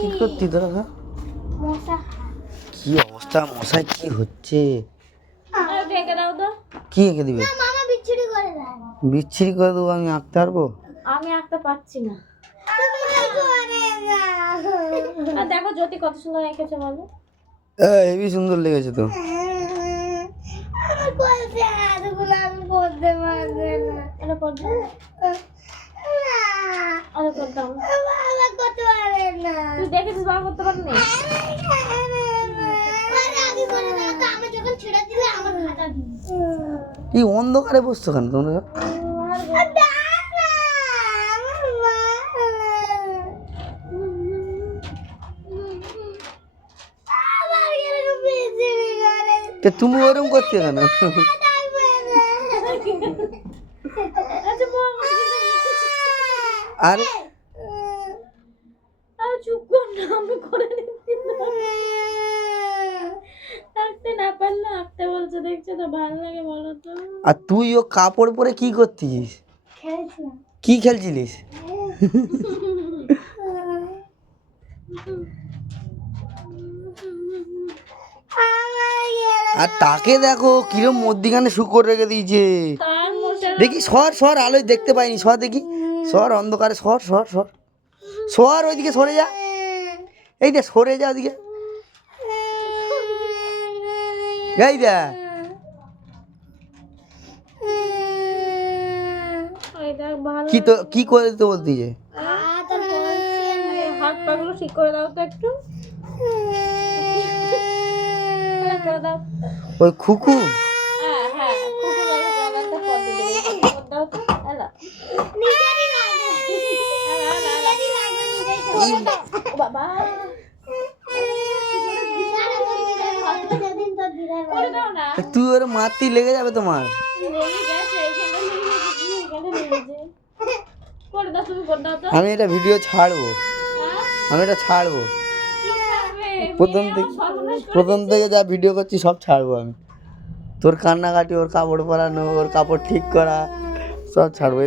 কি করতি তোরা? কি অবস্থা, মশাই কি হচ্ছে? কি এঁকে দিবে? বিচ্ছিরি করে দেবো? আমি আঁকতে পারবো? আমি আঁকতে পারছি না। দেখো জ্যোতি কত সুন্দর এঁকেছে বলো। হেবি সুন্দর লেগেছে তো। তুই দেখেছিস বাবা করতে পারিনি? কি অন্ধকারে বসছো কেন তোমরা? তুমি ওরকম করছো কেন? আর চুপ কর না, আমি করে নিচ্ছি আঁকতে না পারলে আঁকতে বলছে, দেখছো তো ভালো লাগে বলো তো। আর তুই ও কাপড় পরে কি করতিস? কি খেলছিলিস? আর তাকে দেখো কিরম মধ্যিখানে শুকর রেখে দিয়েছে। দেখি সর সর, আলোয় দেখতে পাইনি, সর দেখি, সর অন্ধকারে, সর সর সর সর, ওইদিকে সরে যা, এই দে সরে যা ওইদিকে, এই দে। কি তো কি করে দিতে বলতিছে? হাত পাগুলো ঠিক করে দাও তো একটু। ওই খুকু তুই ওর মারতেই লেগে যাবে তোমার। আমি এটা ভিডিও ছাড়বো, আমি এটা ছাড়বো, প্রথম থেকে যা ভিডিও করছি সব ছাড়বো আমি। তোর কান্নাকাটি, ওর কাপড় পরানো, ওর কাপড় ঠিক করা সব ছাড়বো।